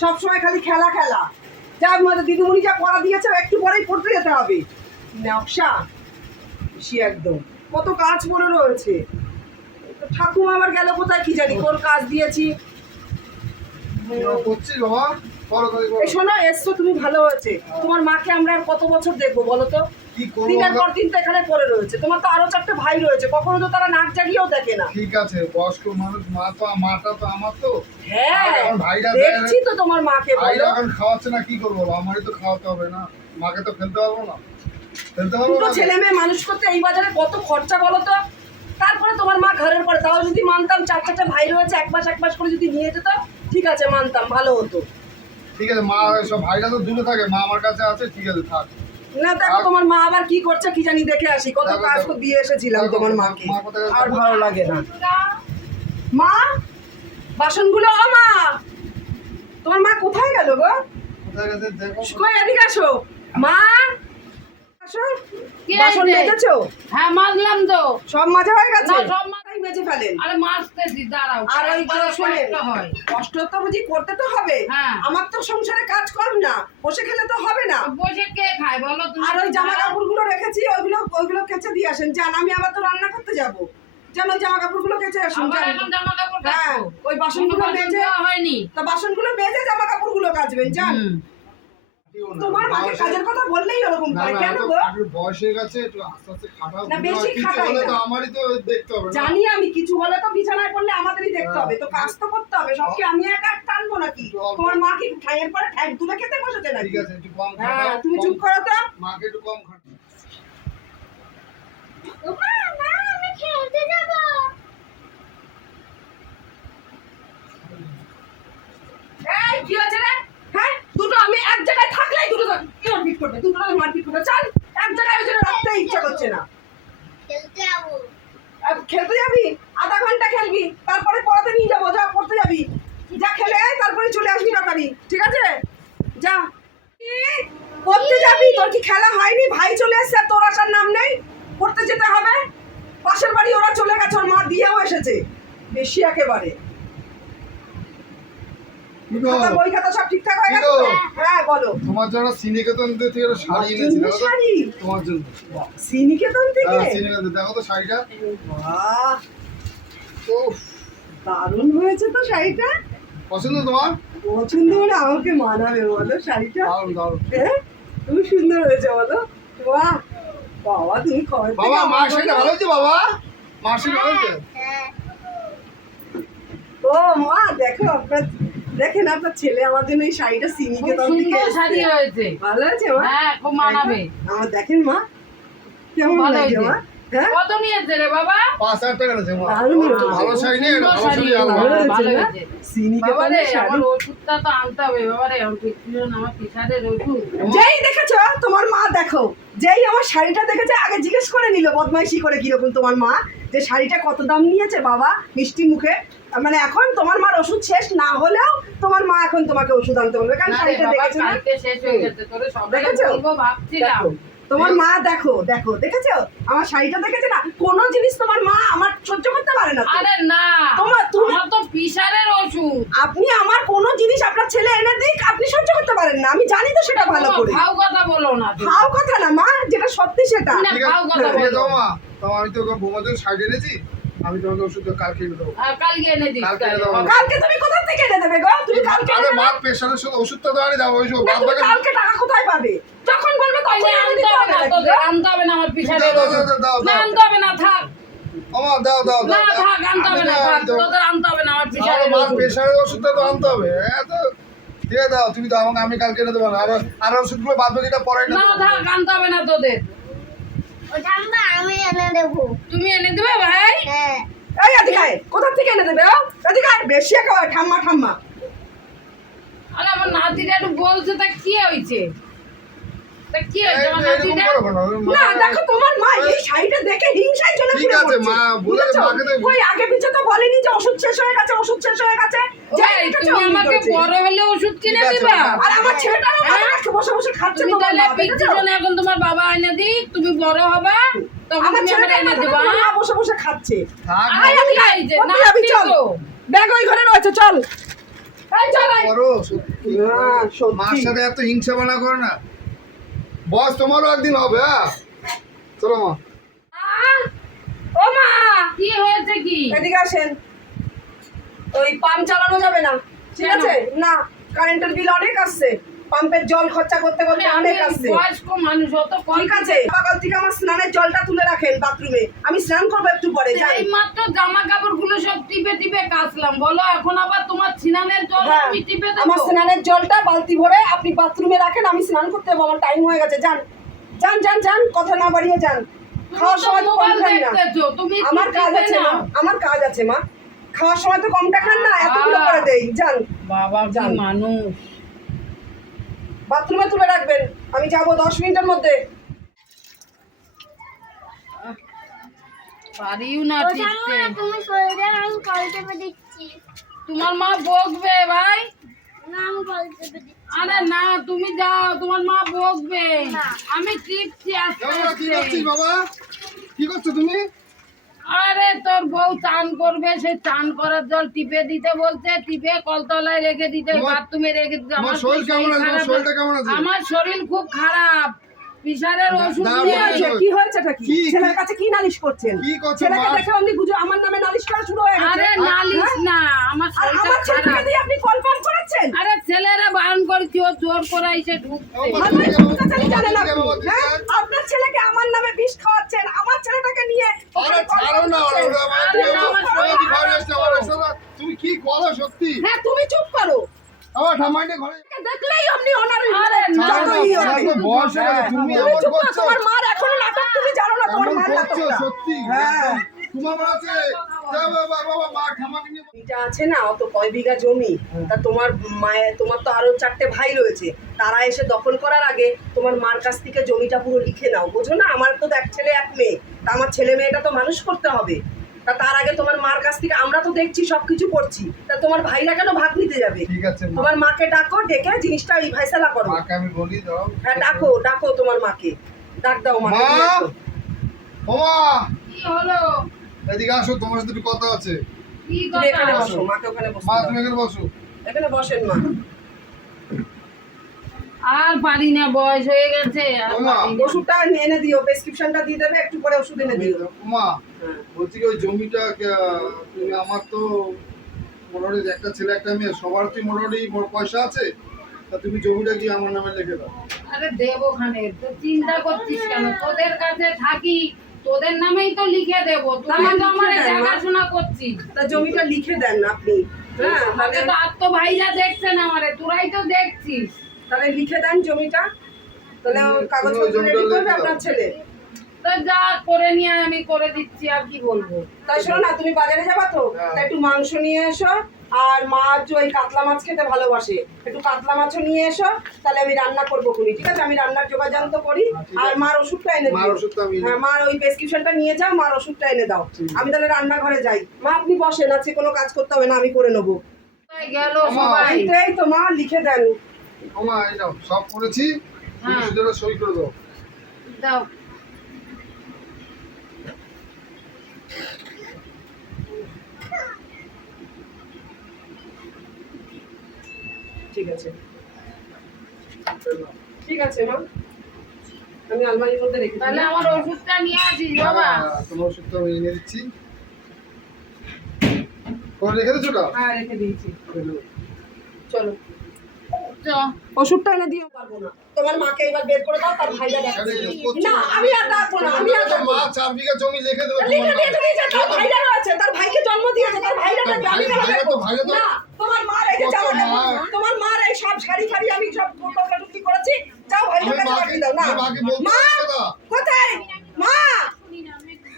সবসময় খালি খেলা খেলা। যা আমাদের দিদিমণি যা পড়া দিয়েছে একটু পরেই পড়তে যেতে হবে। নকশা। সে একদম। কত কাজ পড়ে রয়েছে। ঠাকুমা আবার গেল কোথায় কি জানি কোন কাজ দিয়েছি? শোনো এসছো তুমি ভালো হয়েছে। তোমার মাকে আমরা আর কত বছর দেখব বলো তো? দিনের পর দিন তো এখানে পড়ে রয়েছে। তোমার তো আরও চারটে ভাই রয়েছে। কখনো তো তারা নাক জাগিয়েও দেখে না। ঠিক আছে বয়স্ক মানুষ মা তো মাটা তো আমার তো। হ্যাঁ ভাইরা দেখছি তো তোমার মাকে এখন খাওয়াচ্ছে না কি করব আমারই তো খাওয়াতে হবে না। মাকে তো ফেলতে পারব না। দুটো ছেলে মেয়ে মানুষ করতে এই বাজারে কত খরচা বলো তো? তারপরে তোমার মা ঘরের পরে। তাও যদি মানতাম চার চারটে ভাই রয়েছে এক মাস এক মাস করে যদি নিয়ে যেত ঠিক আছে মানতাম ভালো হতো। ঠিক আছে মা সব ভাইরা তো দূরে থাকে। মা আমার কাছে আছে ঠিক আছে থাক। না দেখো তোমার মা আবার কি করছে কি জানি দেখে আসি। কত কাজ তো দিয়ে এসেছিলাম তোমার মাকে। মা আর ভালো লাগে না। মা বাসনগুলো ও মা! তোমার মা কোথায় গেল গো? কোথায় গেছে দেখো। কই এদিকে আসো। মা আসো। বাসন? মেজেছো? হ্যাঁ মাজলাম তো। সব মাজা হয়ে গেছে? না, সব মেজে ফেলেন। আরে মাজতেছি দাঁড়াও আর ওই কয়েকবার কষ্ট হয়। কষ্ট তো বুঝি করতে তো হবে। হ্যাঁ। আমার তো সংসারে কাজ কর না বসে খেলে তো হবে না। বসে কে খায় বলো তুমি? আর ওই জামা কাপড়গুলো রেখেছি ওইগুলো ওইগুলো কেচে দিয়ে আসেন। জান আমি আবার তো রান্না করতে যাব। জান ওই জামা কাপড়গুলো কেচে আসুন কাপড় হ্যাঁ ওই বাসনগুলো বাসন মেজে হয়নি। তা বাসনগুলো মেজে জামা কাপড়গুলো কাচবেন জান। তোমার মাকে কাজের কথা বললেই ওরকম করে কেন গো? একটু বয়স একটু আস্তে আস্তে খাটাও না, বেশি খাটাই না। তো আমারই তো দেখতে হবে জানি আমি কিছু হলে তো বিছানায় পড়লে আমাদেরই দেখতে হবে। তো কাজ তো করতে হবে সব কি আমি একা টানবো নাকি? তোমার মা কি ঠাইয়ের পরে ঠাই তুলে খেতে বসেছে নাকি? ঠিক আছে একটু কম হ্যাঁ খাটাও তুমি চুপ করো তো। মাকে একটু কম খাটাও। এই কি হয়েছে রে? হ্যাঁ দুটো আমি এক জায়গায় থাকলেই দুটো মারপিট করবে দুটো মারপিট করবে। চল এক জায়গায় ওই জন্য রাখতে ইচ্ছা করছে না। খেলতে যাব। আধা ঘণ্টা খেলবি তারপরে পড়াতে নিয়ে যাব যা পড়তে যাবি। যা খেলে তারপরে চলে আসবি তাড়াতাড়ি ঠিক আছে? যা। কি? পড়তে যাবি? তোর কি খেলা হয়নি? ভাই চলে এসছে আর তোর আসার নাম নেই? পড়তে যেতে হবে? পাশের বাড়ি ওরা চলে গেছে ওর মা দিয়েও এসেছে। বেশি একেবারে। বই খাতা সব ঠিকঠাক হয়ে গেছে? হ্যাঁ বলো। তোমার জন্য সিনিকেতন থেকে একটা শাড়ি এনেছি শাড়ি? তোমার জন্য। সিনিকেতন থেকে? হ্যাঁ সিনিকেতন দেখো তো শাড়িটা। বাহ। উফ, দারুণ হয়েছে তো শাড়িটা। পছন্দ তোমার? পছন্দ হলে আমাকে মানাবে বলো শাড়িটা। দারুণ দারুণ। হ্যাঁ তুমি সুন্দর হয়েছে বলো। বাহ। বাবা তুমি কবে বাবা মার শাড়িটা ভালো হয়েছে বাবা? মার শাড়ি ভালো হয়েছে? হ্যাঁ ও মা দেখো আপনার দেখেন আপনার ছেলে আমার জন্য এই শাড়িটা খুব সিনিকেতন থেকে। শাড়ি হয়েছে। ভালো আছে মা? হ্যাঁ খুব মানাবে। আমার দেখেন মা। কেমন ভালো লাগে মা? হ্যাঁ? কত নিয়েছে রে বাবা? পাঁচ হাজার টাকা নিয়েছে। ভালো শাড়ি ভালো শাড়ি, ভালো হয়েছে? বাবা রে আমার ওষুধটা তো আনতে হবে বাবা রে। আমার ওষুধ যেই দেখেছ তোমার মা দেখো। যেই আমার শাড়িটা দেখেছে আগে জিজ্ঞেস করে নিল বদমাইশি করে কীরকম তোমার মা? যে শাড়িটা কত দাম নিয়েছে বাবা? মিষ্টি মুখে। মানে এখন তোমার মার ওষুধ শেষ না হলেও তোমার মা এখন তোমাকে ওষুধ আনতে বলবে। কারণ শাড়িটা দেখেছ না? দেখেছ? তোমার মা দেখো দেখো দেখেছ? আমার শাড়িটা দেখেছে না? কোনো জিনিস তোমার মা আমার সহ্য করতে পারে না। আরে না তোমার- তুমি- তো প্রেশারের ওষুধ। আপনি আমার কোনো জিনিস আপনার ছেলে এনে দিক আপনি সহ্য করতে পারেন না। আমি জানি তো সেটা ভালো করে। ভাও কথা বলো না তুমি। কথা না মা যেটা সত্যি সেটা। আছে কথা বলো। মা। তো আমি তো জন্য শাড়ি এনেছি আমি তোমাকে ওষুধ কালকে এনে দেবো আর কালকে এনে দিস কালকে তাহলে। এনে দেবো। কালকে তুমি কোথা থেকে এনে দেবে গো তুমি কালকে আরে মা দাও। প্রেশারের সাথে ওষুধটা দেওয়া যাব ওই সব কালকে টাকা কোথায় পাবে যখন বলবে আনতে হবে হবে না গো? আনতে হবে না আমার দাও। দাও, দাও, না, দাও। আনতে হবে না, থাক। আমার দাও দাও না, দাও থাক, আনতে হবে না, আমি থাক। তোদের আনতে হবে না, আমার প্রেশারের মার প্রেশারের ওষুধটা তো আনতে হবে এত ঠিক আছে দাও তুমি দাও আমাকে আমি কালকে এনে দেবো না আর আর ওষুধগুলো বাদ বাকিটা পরে না, থাক, আনতে হবে না তোদের। ওটা আমি এনে দেবো। তুমি এনে দেবে ভাই? হ্যাঁ। এই এদিকে কোথা থেকে এনে দেবে এদিকে বেশি একেবারে ঠাম্মা ঠাম্মা। আরে আমার নাতিটা একটু বলছে তা কি হয়েছে? না দেখো তোমার মা এই শাড়িটা দেখে হিংসায় চলে ঠিক আছে, মা, বলে মাকে তো- ওই আগে পিছে তো বলেনি যে ওষুধ শেষ হয়ে গেছে ওষুধ শেষ গেছে। যাই তুমি আমাকে বড় হলে ওষুধ কিনে দিবা? আর আমার ছেলেটারও? বসে বসে খাচ্ছে তুমি তাহলে মা, এখন তোমার বাবা এনে দিক তুমি বড় হবা তখন তুমি আমার এনে দিবা। বসে বসে খাচ্ছে। আয়, যে, না? চল। ব্যাগ ওই ঘরে রয়েছে চল। এই চল এই। করো সত্যি। মার সাথে এত হিংসা বানা করো না। বস তোমারও একদিন হবে হ্যাঁ? চলো মা। আহ! ও মা! কি হয়েছে কি? এদিকে আসেন। ওই পাম্প চালানো যাবে না ঠিক আছে? না কারেন্টের বিল অনেক আসছে। পাম্পের জল খরচা করতে করতে আমি অনেক আসছে। বয়স্ক মানুষ কম ঠিক আছে সকাল থেকে আমার স্নানের জলটা তুলে রাখেন বাথরুমে। আমি স্নান করব একটু পরে যাই। মাত্র জামা কাপড়গুলো সব টিপে টিপে কাচলাম। বলো এখন আবার তোমার ছিনানের জল হ্যাঁ আমি টিপে আমার স্নানের জলটা বালতি ভরে আপনি বাথরুমে রাখেন আমি স্নান করতে যাব আমার টাইম হয়ে গেছে। যান যান যান যান কথা না বাড়িয়ে যান। খাওয়ার সময় তো কম খান না। আমার কাজ আছে মা। আমার কাজ আছে মা। খাওয়ার সময় তো কমটা খান না এতগুলো করে দেই। যান। বাবা যান। মানুষ। বাথরুমে তুলে রাখবেন। আমি যাব দশ মিনিটের মধ্যে। পারিও না তুমি সরে যাও আমি কল চেপে দিচ্ছি। তোমার মা বকবে ভাই। না আমি কল চেপে দিচ্ছি আরে না। তুমি যাও তোমার মা বকবে। না। আমি টিপছি আস্তে বাবা, কি করছিস বাবা? কি করছ তুমি? আরে তোর বউ চান করবে সে চান করার জল টিপে দিতে বলছে টিপে কলতলায় রেখে দিতে বাথরুমে রেখে দিতে। আমার শরীর কেমন আছে? আমার শরীর খুব খারাপ। ওষুধ দাও, কি। হয়েছে কি? হয়েছেটা কি কি? ছেলের কাছে কি নালিশ করছেন? ছেলেকে দেখে আপনি বুঝো আমার নামে নালিশ করা শুরু হয়ে গেছে। আরে হ্যাঁ? নালিশ না আমার শরীরটা খারাপ। দিয়ে আপনি কল পান করাচ্ছেন আরে ছেলেরা বারণ করছি ও জোর করে এসে ঢুকছে হ্যাঁ? আপনার ছেলেকে আমার নামে বিষ খাওয়াচ্ছেন আমার ছেলেটাকে নিয়ে আরে ছাড়ো না করছেন। তুমি কি করো সত্যি? হ্যাঁ তুমি চুপ করো। আমার ঠাম্মাইটে ঘরে আপনি ওনার বয়স তুমি করছ। তোমার মার এখনও নাটক তুমি জানো না তোমার মার নাটকটা সত্যি? হ্যাঁ। তোমার আছে? যাও বাবা বাবা মা ঠাম্মাকে নিয়ে জমিটা আছে না অত কয় বিঘা জমি? তা তোমার মায়ের তোমার তো আরও চারটে ভাই রয়েছে। তারা এসে দখল করার আগে তোমার মার কাছ থেকে জমিটা পুরো লিখে নাও। বোঝো না আমার তো এক ছেলে এক মেয়ে। তা আমার ছেলে মেয়েটা তো মানুষ করতে হবে। তা তার আগে তোমার মার কাছ থেকে আমরা তো দেখছি সবকিছু করছি। তা তোমার ভাইরা কেন ভাগ নিতে যাবে? ঠিক আছে মা। তোমার মাকে ডাকো ডেকে জিনিসটা এই ফাইসালা করো। মাকে আমি বলি দাও। হ্যাঁ ডাকো ডাকো তোমার মাকে। ডাক দাও মাকে মা! নিয়ে আসো। ও মা! কি হলো? এদিকে আসো তোমার সাথে একটু কথা আছে। কি তুমি এখানে কথা বসো মাকে ওখানে বসো মা তুমি এখানে বসো। এখানে বসেন মা। আর পারি না বয়স হয়ে গেছে। ওষুধটা এনে দিও প্রেসক্রিপশনটা দিয়ে দেবে একটু পরে ওষুধ এনে দিও। মা হ্যাঁ। বলছি ওই জমিটা তুমি আমার তো মোটামুটি একটা ছেলে একটা মেয়ে সবার কি মোটামুটি পয়সা আছে? তা তুমি জমিটা কি আমার নামে লিখে দাও। আরে দেবো খানে তো চিন্তা করছিস কেন? তোদের কাছে থাকি তোদের নামেই তো লিখে দেবো তো আমার। দেখাশোনা করছিস। তা জমিটা লিখে দেন আপনি। হ্যাঁ তাহলে তো আর তো ভাইরা দেখছে না আমারে তোরাই তো দেখছিস। তাহলে লিখে দেন জমিটা। তাহলে কাগজপত্র রেডি করবে আপনার ছেলে? তো যা করে নিয়ে আমি করে দিচ্ছি আর কি বলব? তাই শোনো না তুমি বাজারে যাবা তো? হ্যাঁ। তা একটু মাংস নিয়ে এসো আর মাছ ওই কাতলা মাছ খেতে ভালোবাসে। একটু কাতলা মাছও নিয়ে এসো তাহলে আমি রান্না করব খুনি ঠিক আছে? আমি রান্নার যোগাযোগ করি। হ্যাঁ, আর মার ওষুধটা এনে মার দিও। ওষুধটা হ্যাঁ মার ওই প্রেসক্রিপশনটা নিয়ে যাও মার ওষুধটা এনে দাও। আমি তাহলে রান্নাঘরে যাই। মা আপনি বসেন আছে কোনো কাজ করতে হবে না আমি করে নেব। গেল আমা। সবাই? তো মা লিখে দেন। ও এই নাও সব করেছি হ্যাঁ। শুধু সই করে দাও। দাও। ঠিক আছে। ঠিক আছে মা। আমি আলমারির মধ্যে রেখে তাহলে আমার ওষুধটা নিয়ে আসিস বাবা। হ্যাঁ, তোমার ওষুধটা আমি এনে দিচ্ছি রেখে দিচ্ছ হ্যাঁ রেখে দিয়েছি। চলো। ওষুধটা এনে দিও। পারব না তোমার মাকে এবার বের করে দাও তার ভাইরা দেখছে আরে, এরকম করছ? না আমি আর ডাকবো না আমি আর ডাকবো না। চার বিঘা জমি লিখে দেবো লিখে তোমার দিয়েছে নামে। তার ভাইরা রয়েছে তার ভাইকে জন্ম দিয়েছে তার ভাইরা তার আমি ভাই- কেন ভাইরা দেখব তো- ভাইরা তো- না তোমার মা রেখে কত যাও তোমার মা এই সব শাড়ি ফাড়ি আমি সব টুকরি করেছি। যাও ভাইরা কাছে পাঠিয়ে দাও না। আমি মাকে বলতে মা কোথায়? মা!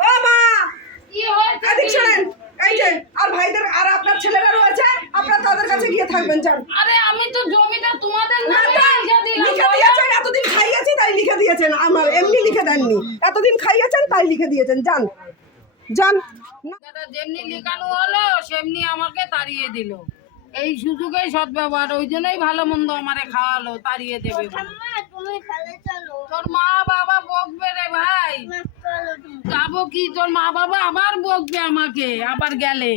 ও মা! কি হয়েছে? এদিক শোনেন এই যে আর ভাইদের আর আপনার ছেলেরা রয়েছে আপনার তাদের কাছে গিয়ে থাকবেন যান। আরে আমি তো জমিটা তোমাদের নামে লিখে দিয়েছেন এতদিন খাইয়েছি তাই লিখে দিয়েছেন। আমার এমনি লিখে দেননি। এতদিন খাইয়েছেন তাই লিখে দিয়েছেন। যান। যান। যেমনি লিখানো হলো সেমনি আমাকে তাড়িয়ে দিল। এই সুযোগেই সদ্ব্যবহার ওই জন্যই ভালো মন্দ আমারে খাওয়ালো তাড়িয়ে দেবে তোর মা বাবা বকবে রে ভাই। যাব কি? তোর মা বাবা আবার বকবে আমাকে আবার গেলে।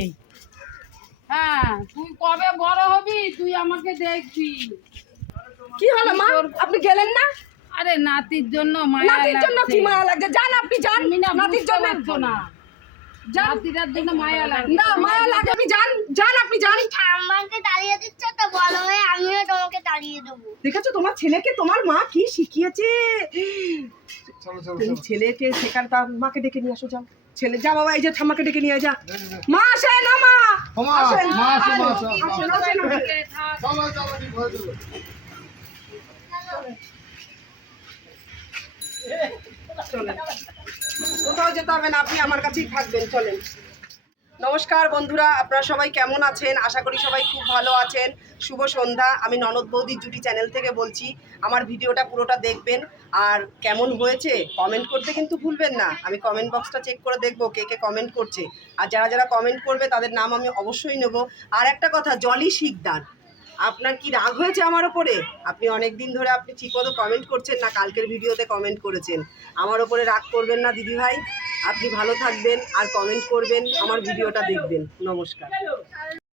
হ্যাঁ তুই কবে বড় হবি? তুই আমাকে দেখবি। কি হলো মা? আপনি গেলেন না? আরে নাতির জন্য মায়া নাতির জন্য কি মায়া লাগছে? যান আপনি যান। তুমি না নাতির জন্য না। নাতিটার জন্য মায়া লাগছে। না মায়া লাগে আপনি যান। যান আপনি যান। আমাকে তাড়িয়ে দিচ্ছে তো বলো আমিও তোমাকে তাড়িয়ে দেবো। দেখেছ তোমার ছেলেকে তোমার মা কি শিখিয়েছে? চলো চলো এই চলো। ছেলেকে শেখার তা মাকে ডেকে নিয়ে আসো যাও। ছেলে যা বাবা এই যে ঠাম্মাকে ডেকে নিয়ে যা। মা আসে না মা কোথাও যেতে হবে না আপনি আমার কাছেই থাকবেন চলেন। নমস্কার বন্ধুরা, আপনারা সবাই কেমন আছেন? আশা করি সবাই খুব ভালো আছেন। শুভ সন্ধ্যা। আমি ননদ বৌদি জুটি চ্যানেল থেকে বলছি, আমার ভিডিওটা পুরোটা দেখবেন। আর কেমন হয়েছে কমেন্ট করতে কিন্তু ভুলবেন না। আমি কমেন্ট বক্সটা চেক করে দেখব কে কে কমেন্ট করছে। আর যারা যারা কমেন্ট করবে, তাদের নাম আমি অবশ্যই নেব। আর একটা কথা, জলি শিকদার। আপনার কি রাগ হয়েছে আমার ওপরে? আপনি অনেক দিন ধরে আপনি ঠিকমতো কমেন্ট করছেন না, কালকের ভিডিওতে কমেন্ট করেছেন। আমার ওপরে রাগ করবেন না, দিদি ভাই। আপনি ভালো থাকবেন আর কমেন্ট করবেন, আমার ভিডিওটা দেখবেন। নমস্কার।